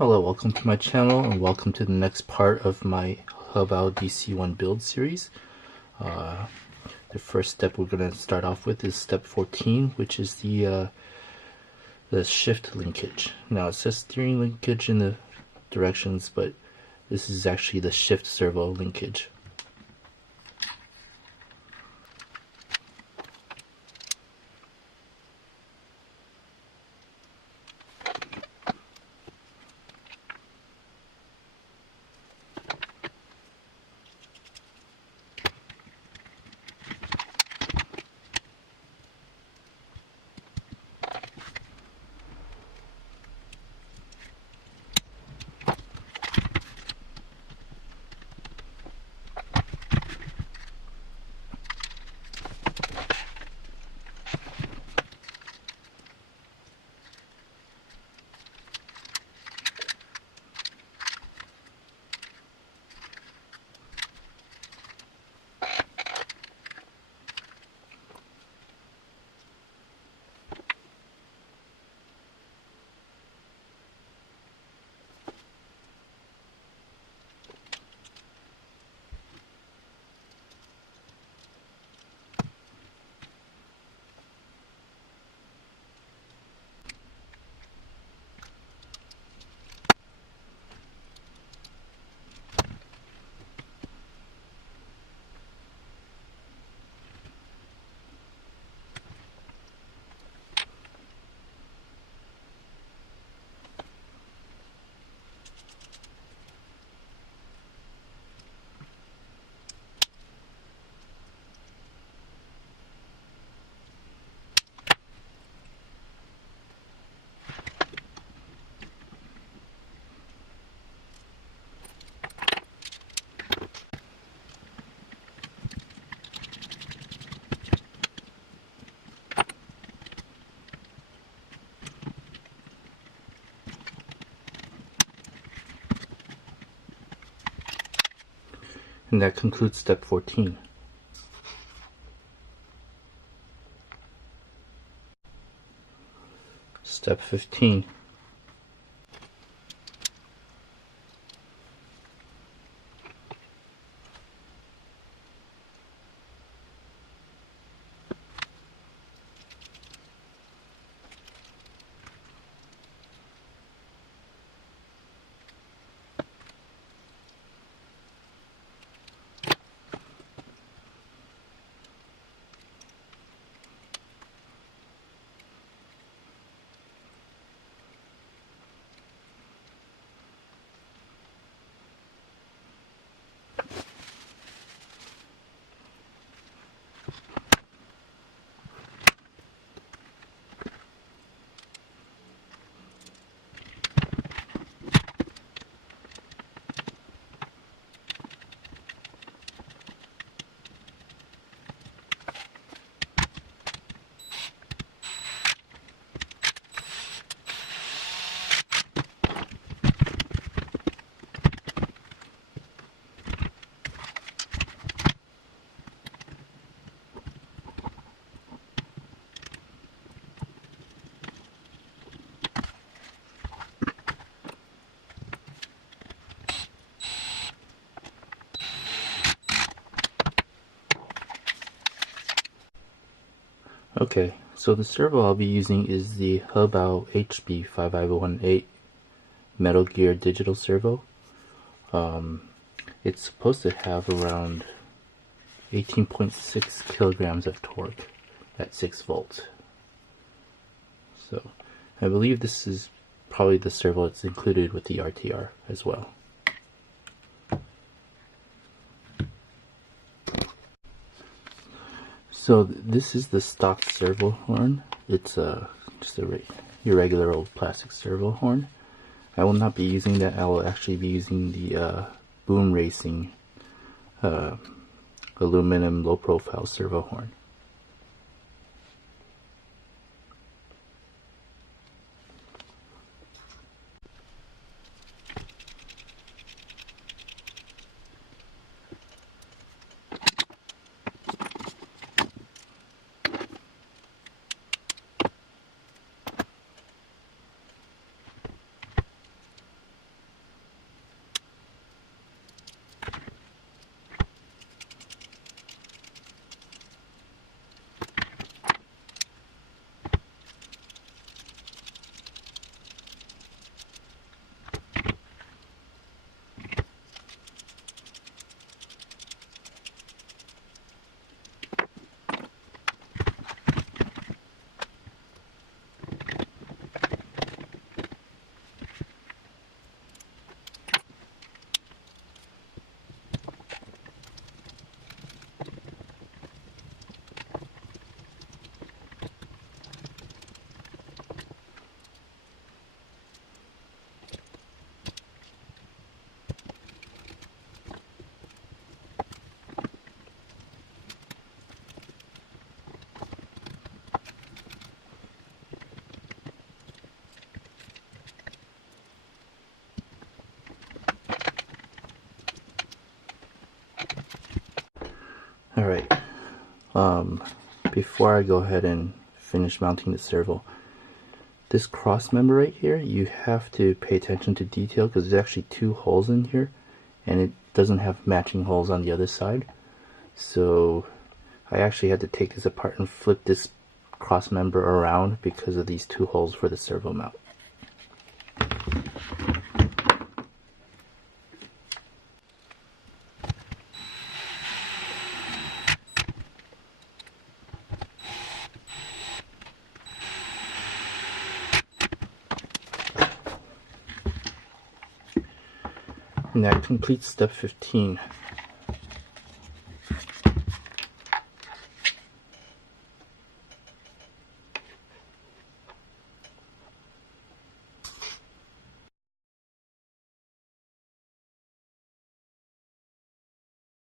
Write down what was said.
Hello, welcome to my channel and welcome to the next part of my HoBao DC1 build series. The first step we're going to start off with is step 14, which is the shift linkage. Now it says steering linkage in the directions, but this is actually the shift servo linkage. And that concludes step 14. Step 15. Okay, so the servo I'll be using is the HoBao HB5518 Metal Gear digital servo. It's supposed to have around 18.6 kilograms of torque at 6 volts. So I believe this is probably the servo that's included with the RTR as well. So this is the stock servo horn. It's just your regular old plastic servo horn. I will not be using that. I will actually be using the Boom Racing aluminum low profile servo horn. before I go ahead and finish mounting the servo, this cross member right here, you have to pay attention to detail because there's actually two holes in here and it doesn't have matching holes on the other side. So I actually had to take this apart and flip this cross member around because of these two holes for the servo mount. And that completes step 15.